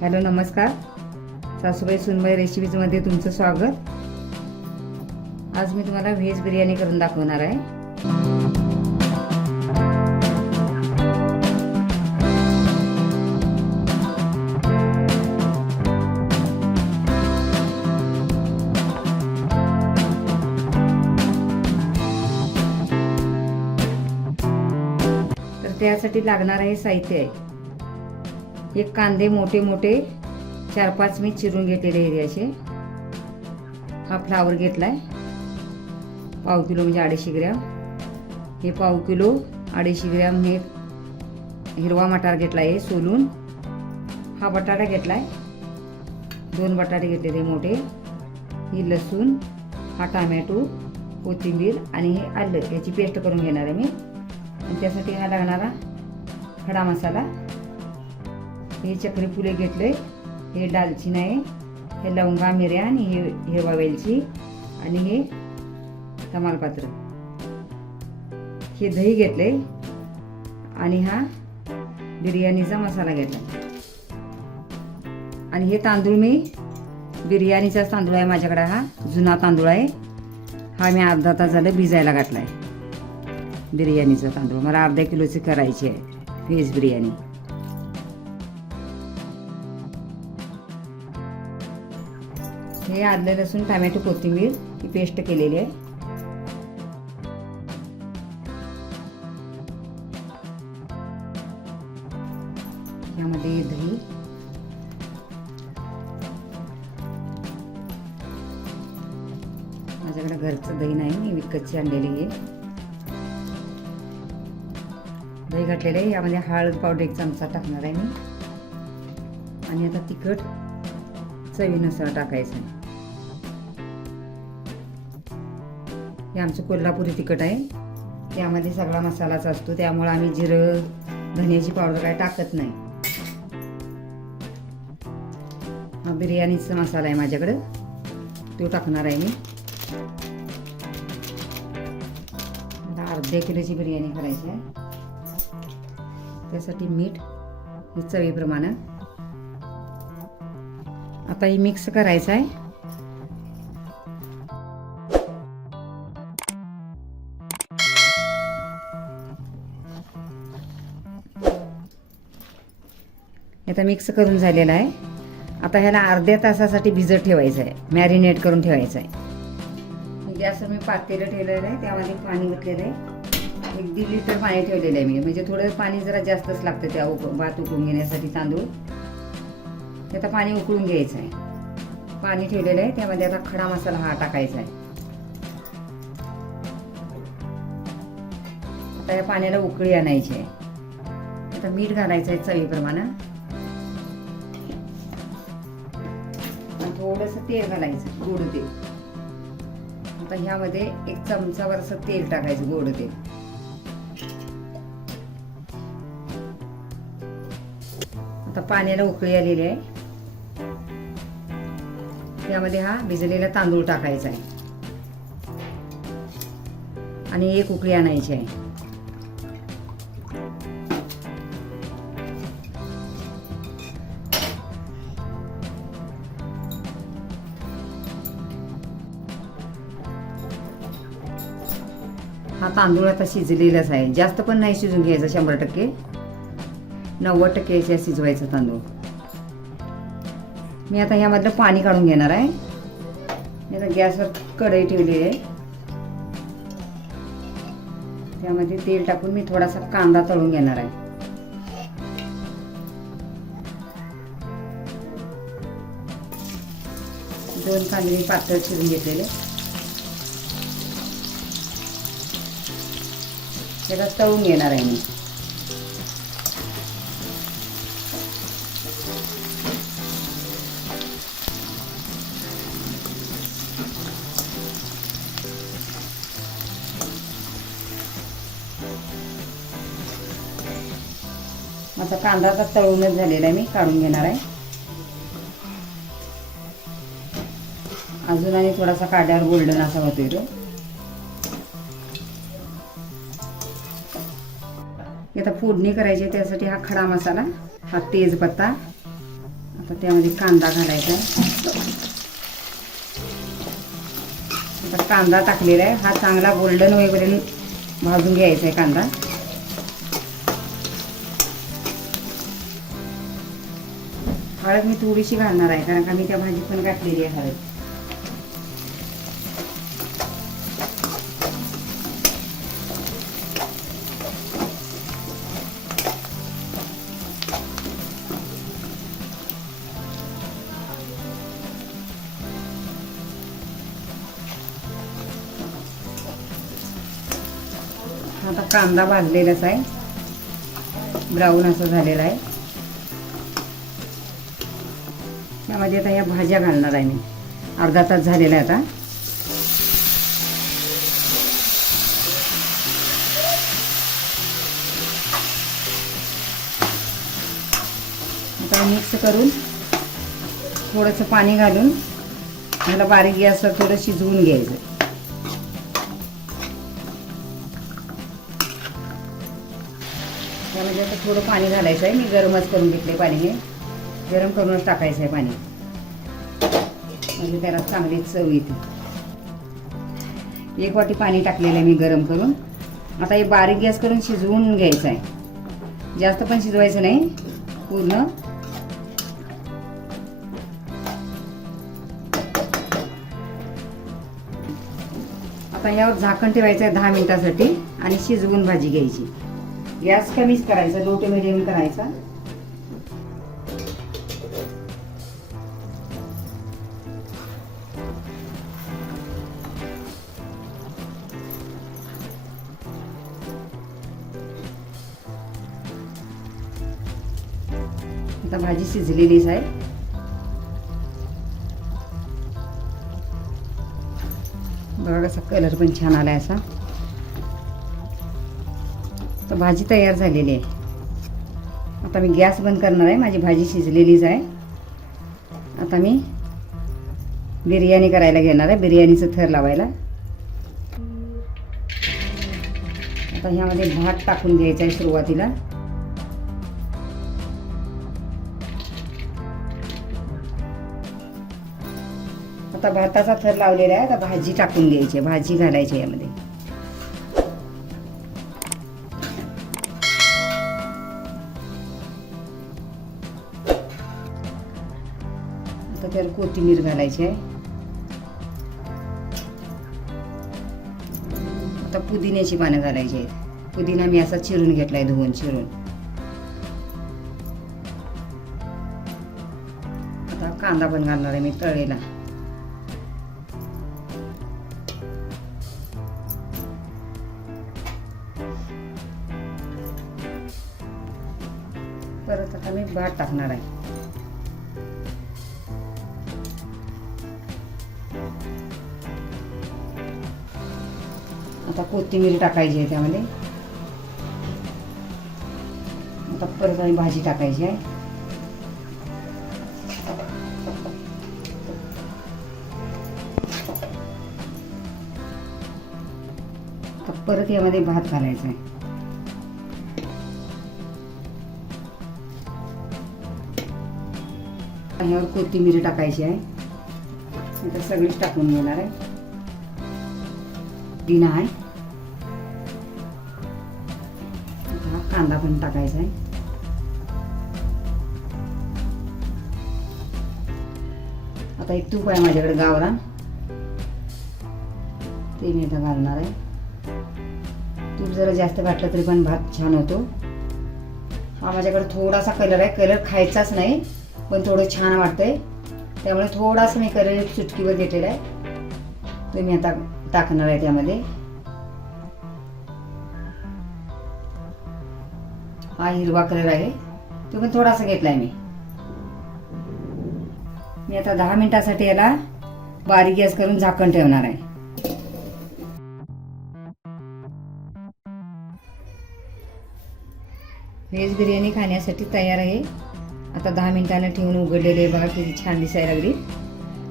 Hello नमस्कार. सासूबाई सुनबाई रेसिपीजमध्ये तुमचं स्वागत. आज मी तुम्हाला व्हेज बिर्याणी करून दाखवणार आहे. तर त्यासाठी लागणार आहे साहित्य आहे. एक कांदे मोठे मोठे 4-5 मी चिरून घेतलेले एरियाचे. हा फ्लावर घेतलाय पाव किलो म्हणजे 250 ग्रॅम. हे पाव किलो 250 ग्रॅम हे हिरवा मटार घेतलाय सोलून. हा बटाटा घेतलाय 2 बटाटे घेतलेले मोठे. ही लसूण, हा टोमॅटो, कोथिंबीर आणि हे आलं याची पेस्ट करून घेणार आहे मी. आणि त्यासाठी हा लागणारा खडा मसाला. हे चक्री फुले घेतले, हे दालचिनी आहे, हे लवंगा मिऱ्या आणि हे हिरवा वेलची आणि हे तमालपत्र. हे दही घेतले आणि हा बिर्याणीचा मसाला घेतला. आणि हे तांदूळ मी बिर्याणीचाच तांदूळ आहे माझ्याकडे. हा जुना तांदूळ आहे. हा मी अर्धा तास झालं भिजायला घातलाय. बिर्याणीचा तांदूळ मला अर्धा किलोची करायची आहे व्हेज बिर्याणी. हे आलं लसूण टोमॅटो कोथिंबीर ही पेस्ट केलेली आहे. यामध्ये दही, माझ्याकडे घरचं दही नाही, मी विकतची आणलेली आहे. दही घातलेलं आहे. यामध्ये हळद पावडर 1 चमचा टाकणार आहे मी. आणि आता तिखट चवीनुसार टाकायचं आहे. हे आमचं कोल्हापुरी तिखट आहे. त्यामध्ये सगळा मसालाच असतो, त्यामुळे आम्ही जिरं धन्याची पावडर काय टाकत नाही. हा बिर्याणीचा मसाला आहे माझ्याकडे, तो टाकणार आहे मी. मला अर्ध्या किलोची बिर्याणी करायची आहे. त्यासाठी मीठ चवीप्रमाणे. आता ही मिक्स करायचं आहे. आता मिक्स करून झालेला आहे. आता ह्याला अर्ध्या तासासाठी भिजत ठेवायचं आहे, मॅरिनेट करून ठेवायचं आहे. गॅसवर मी पातेलं ठेवलेलं आहे, त्यामध्ये पाणी घातलेलं आहे. 1-1.5 लिटर पाणी ठेवलेलं आहे मी, म्हणजे थोडं पाणी जरा जास्तच लागतं त्या भात उकळून घेण्यासाठी तांदूळ. आता पाणी उकळून घ्यायचं आहे. पाणी ठेवलेलं आहे, त्यामध्ये आता खडा मसाला हा टाकायचा आहे. आता या पाण्याला उकळी आणायची आहे. आता मीठ घालायचं आहे चवीप्रमाणे. थोडंसं तेल घालायचं, गोड तेल. आता ह्यामध्ये 1 चमचाभर तेल टाकायचं, गोड तेल. आता पाण्याला उकळी आलेली आहे. त्यामध्ये हा भिजलेला तांदूळ टाकायचा आहे आणि 1 उकळी आणायची आहे. हा तांदूळ आता शिजलेलाच आहे, जास्त पण नाही शिजून घ्यायचा. 100%, 90% शिजवायचा तांदूळ. मी आता ह्यामधलं पाणी काढून घेणार आहे. मी आता गॅसवर कढई ठेवली आहे, त्यामध्ये तेल टाकून मी थोडासा कांदा तळून घेणार आहे. दोन कांदे पातळ चिरून घेतलेले, त्याला तळून घेणार आहे मी. माझा कांदा आता तळूनच झालेला आहे, मी काढून घेणार आहे. अजून आणि थोडासा काढल्यावर गोल्डन असा होतोय तो. आता फोडणी करायची, त्यासाठी हा खडा मसाला, हा तेजपत्ता, आता त्यामध्ये कांदा घालायचा आहे. आता कांदा टाकलेला आहे. हा चांगला गोल्डन होईपर्यंत भाजून घ्यायचा आहे कांदा. हळद मी थोडीशी घालणार आहे कारण का मी त्या भाजीत पण घातलेली आहे हळद. आता कांदा भाजलेलाच आहे, ब्राऊन असं झालेला आहे. त्यामध्ये आता या भाज्या घालणार आहे मी. अर्धा तास झालेला आहे आता. आता मिक्स करून थोडंसं पाणी घालून ह्याला बारीक गॅसवर थोडं शिजवून घ्यायचं. त्यामध्ये आता थोडं पाणी घालायचं आहे. मी गरमच करून घेतले पाणी. हे गरम करूनच टाकायचं आहे पाणी, म्हणजे त्याला चांगली चव येते. 1 वाटी पाणी टाकलेलं आहे मी गरम करून. आता हे बारीक गॅस करून शिजवून घ्यायचं आहे. जास्त पण शिजवायचं नाही पूर्ण. आता यावर झाकण ठेवायचं आहे 10 मिनिटासाठी आणि शिजवून भाजी घ्यायची. गॅस कमीच करायचा, लो टू मिडियम करायचा. आता भाजी शिजलेलीच आहे. बघा कसा कलर पण छान आलाय असा. तर भाजी तयार झालेली आहे. आता मी गॅस बंद करणार आहे. माझी भाजी शिजलेलीच आहे. आता मी बिर्याणी करायला घेणार आहे, बिर्याणीचं थर लावायला. आता ह्यामध्ये भात टाकून घ्यायचा आहे सुरुवातीला. आता भाताचा थर लावलेला आहे. आता भाजी टाकून घ्यायची, भाजी घालायची यामध्ये. आता त्याला कोथिंबीर घालायची आहे. आता पुदिन्याची पानं घालायची आहेत. पुदिना मी असा चिरून घेतलाय, धुवून चिरून. आता कांदा पण घालणार आहे मी तळलेला. परत आता मी भात टाकणार आहे. आता कोथिंबीर टाकायची आहे त्यामध्ये. आता परत आणि भाजी टाकायची आहे. आता परत यामध्ये भात घालायचा आहे. यावर कोथिंबीर टाकायची आहे. आता सगळीच टाकून घेणार आहे. पुदिना आहे. आता कांदा पण टाकायचा आहे. आता एक तूप आहे माझ्याकडे गावरान, ते मी आता घालणार आहे. तूप जरा जास्त घातलं तरी पण भात छान होतो. हा माझ्याकडे थोडासा कलर आहे. कलर खायचाच नाही पण थोडं छान वाटतंय, त्यामुळे थोडासा मी कलर चुटकीवर घेतलेला आहे. तो मी आता टाकणार आहे त्यामध्ये. हा हिरवा कलर आहे, तो पण थोडासा घेतलाय मी. आता 10 मिनिटासाठी याला बारीक गॅस करून झाकण ठेवणार आहे. व्हेज बिर्याणी खाण्यासाठी तयार आहे. आता 10 मिनिटांना ठेवून उघडलेले बघा किती छान दिसायला लागली.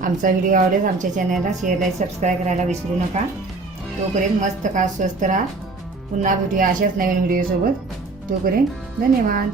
आमचा व्हिडिओ आवडेल आमच्या चॅनलला शेअर लाईक सबस्क्राईब करायला विसरू नका. तोपर्यंत मस्त खा, स्वस्त राहा. पुन्हा भेटूया अशाच नवीन व्हिडिओसोबत. तोपर्यंत धन्यवाद.